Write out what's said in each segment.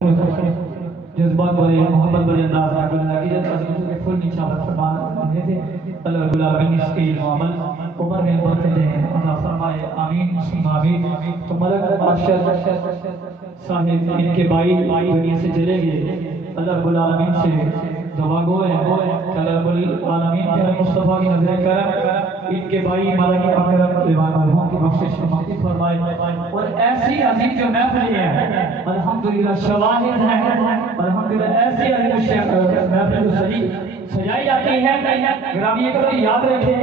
جذبات بڑے محبت بڑے انداز میں گلزار کی جاتا ہے کہ پھول نیچھا فرمانے تھے اللہ رب العالمین اس کے علم و عمل عمر میں برکت دیں عطا فرمائے آمین مسلم آمین. تو ملک ارشد صاحب ان کے بھائی دنیا سے چلے گئے. اللہ رب العالمین سے دعا گو ہے کہ اللہ رب العالمین کے مصطفیٰ کی نظر کرم ان کے بھائی ملک اکرم لیوان مرحوم کی بخشش فرماتی فرمائے. اور ایسی عظیم جو محفل ہے الحمدللہ شواہد ہیں الحمدللہ ایسی عظیم محفل جو سجائی جاتی ہے. گرامی ایک بار یاد رکھیں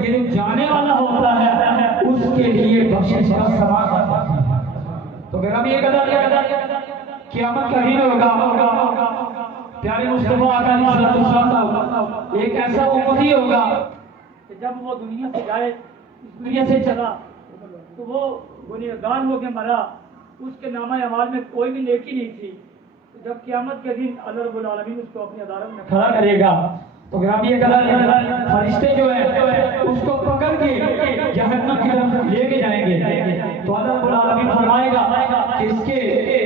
یہ جو جانے والا ہوتا ہے اس کے لیے بخشش کا سوال آتا ہے. تو گرامی ایک بار قیامت کا دن ہوگا پیارے مصطفیٰ آقا علیہ السلام ایک ایسا امتی ہوگا کہ جب وہ دنیا سے جائے اس دنیا سے چلا تو وہ گنہگار ہو کے مرا اس کے نامہ اعمال میں کوئی بھی نیکی نہیں تھی. جب قیامت کے دن اللہ رب العالمین اس کو اپنی عدالت میں کھڑا کرے گا تو گرامی فرشتے جو ہیں اس کو پکڑ کے جہنم کی طرف لے کے جائیں گے. تو اللہ رب العالمین فرمائے گا کہ اس کے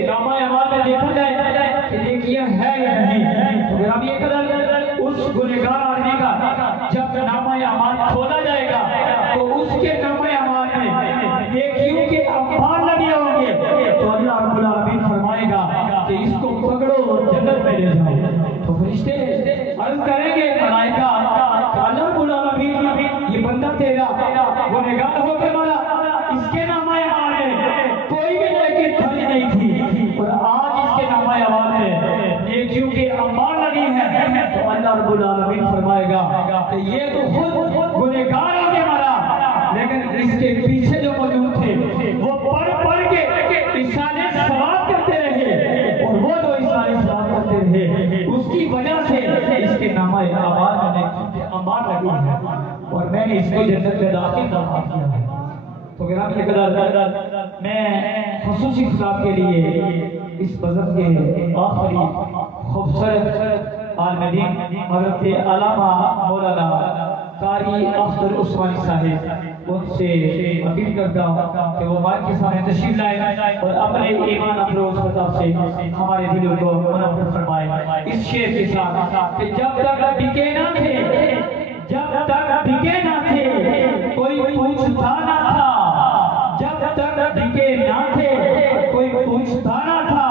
نامہ اعمال میں دیکھا جائے کہ نیکیاں ہے یا نہیں. تو گرامی اس گنہگار آدمی کا جب نامہ اعمال کھولا جائے گا تو اس کے نامہ اعمال میں نیکیوں کے انبار لگے ہوں گے. تو اللہ رب العالمین فرمائے گا کہ اس کو پکڑو اور جنت میں لے جاؤ. تو فرشتے عرض کریں گے ملائکہ اللہ رب العالمین یہ بندہ تیرا گنہگار ہو کے مرا اس کے نامہ اعمال میں کوئی بھی نیکی دھری نہیں تھی اور آج اس کے نامہ اعمال میں نیکیوں کے انبار لگی ہیں. تو اللہ رب العالمین فرمائے گا کہ یہ تو خود گنہگار ہو کے مرا لیکن اس کے پیچھے جو موجود تھے وہ پڑھ کے احسان ثواب کرتے رہے اور وہ جو احسان ثواب کرتے رہے اس کی وجہ سے اس کے نامہ اعمال میں نیکیوں کے انبار لگے ہیں اور میں نے اس کو جنت میں داخل کیا ہے. تو گرامی اقدار میں خصوصی خطاب کے لیے اس بزم کے آخری خوبصورت عالم دین حضرت علامہ مولانا قاری اختر عثمانی صاحب ان سے اپیل کرتا ہوں کہ وہ مائک کے سامنے تشریف لائے اور اپنے ایمان افروز خطاب سے ہمارے دلوں کو منور فرمائے اس شعر کے ساتھ کہ جب تک بکے نہ تھے جب تک بکے نہ تھے کوئی پوچھتا نہ تھا جب تک بکے نہ تھے کوئی پوچھتا نہ تھا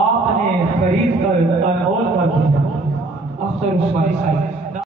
آپ نے خرید کر انمول کر دیا. اختر عثمانی صاحب